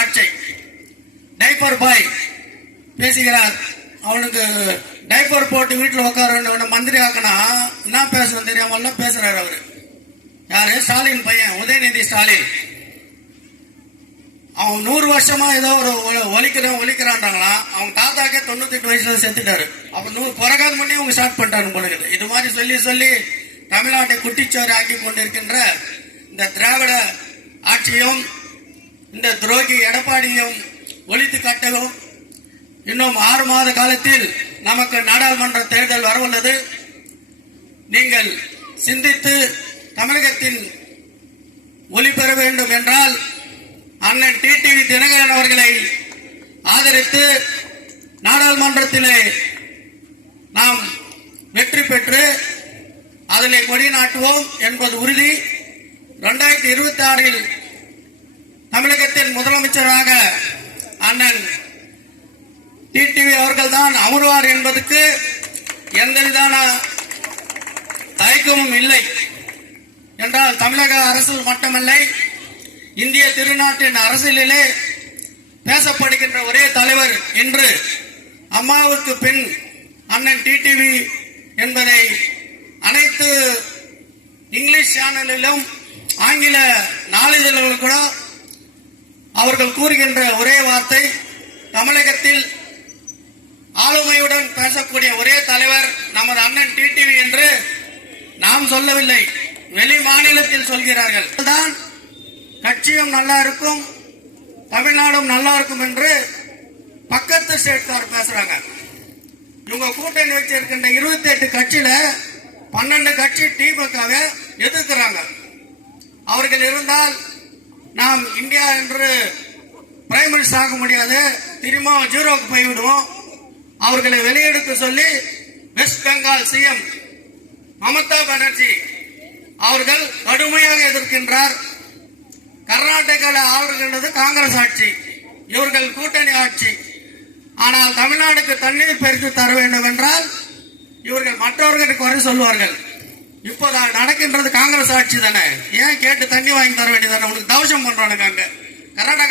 ஆட்சி டைப்பர் பாய் பேசுகிறார். அவனுக்கு டைப்பர் போட்டு வீட்டில் உட்கார மந்திரி ஆக்கனா என்ன பேசணும் தெரியாம பேசுறாரு. அவரு யாரு? ஸ்டாலின் பையன் உதயநிதி ஸ்டாலின். அவன் 100 வருஷமா ஏதோ ஒரு ஒலிக்கிறான்றாங்களா. அவங்க தாத்தாக்கே 98 வயசுல செத்துட்டாரு. அப்ப பிறகாத முன்னே அவங்க ஸ்டார்ட் பண்ணிட்டாரு போடுகிறது. இது மாதிரி சொல்லி சொல்லி தமிழ்நாட்டை குட்டிச்சோறு ஆக்கி கொண்டிருக்கின்ற இந்த திராவிட ஆட்சியும் இந்த துரோகி எடப்பாடியும் ஒழித்து காட்டவும் இன்னும் 6 மாத காலத்தில் நமக்கு நாடாளுமன்ற தேர்தல் வரவுள்ளது. நீங்கள் சிந்தித்து தமிழகத்தின் ஒளி பெற வேண்டும் என்றால் அண்ணன் டிடிவி தினகரன் அவர்களை ஆதரித்து நாடாளுமன்றத்திலே நாம் வெற்றி பெற்று அதிலே கொடி நாட்டுவோம் என்பது உறுதி. 2026 தமிழகத்தின் முதலமைச்சராக அண்ணன் டிடிவி அவர்கள் தான் அமர்வார் என்பதற்கு எந்தவிதான தயக்கமும் இல்லை. என்றால் தமிழக அரசு மட்டுமல்ல, இந்திய திருநாட்டின் அரசியலிலே பேசப்படுகின்ற ஒரே தலைவர் என்று அம்மாவுக்கு பின் அண்ணன் டிடிவி என்பதை அனைத்து இங்கிலீஷ் சேனலிலும் ஆங்கில நாளிதழ்களிலும் கூட அவர்கள் கூறுகின்ற ஒரே வார்த்தை, தமிழகத்தில் ஆளுமையுடன் பேசக்கூடிய ஒரே தலைவர் நமது அண்ணன் டிடிவி என்று நாம் சொல்லவில்லை, வெளி மாநிலத்தில் சொல்கிறார்கள். தான் கட்சியும் நல்லா இருக்கும், தமிழ்நாடும் நல்லா இருக்கும் என்று பக்கத்து ஸ்டேட்கார் பேசுறாங்க. இவங்க கூட்டணி வச்சிருக்கின்ற 28 கட்சியில 12 கட்சி திமுகவை எதிர்க்கிறாங்க. அவர்கள் இருந்தால் நாம் இந்தியா என்று பிரைம் மினிஸ்டர் ஆக முடியாது, திரும்ப 0க்கு போய்விடுவோம். அவர்களை வெளியெடுக்க சொல்லி வெஸ்ட் பெங்கால் சிஎம் மமதா பானர்ஜி அவர்கள் கடுமையாக எதிர்க்கின்றார். கர்நாடகாவில் ஆளுகின்றது காங்கிரஸ் ஆட்சி, இவர்கள் கூட்டணி ஆட்சி. ஆனால் தமிழ்நாடுக்கு தண்ணீர் பெருத்து தர வேண்டும் என்றால் இவர்கள் மற்றவர்களுக்கு வரை சொல்வார்கள். இப்போதான் நடக்கின்றது காங்கிரஸ் ஆட்சி தானே, ஏன் கேட்டு தண்ணி வாங்கி தர வேண்டியதானே, உங்களுக்கு தவசம் பண்றானுங்க அங்க கர்நாடகா.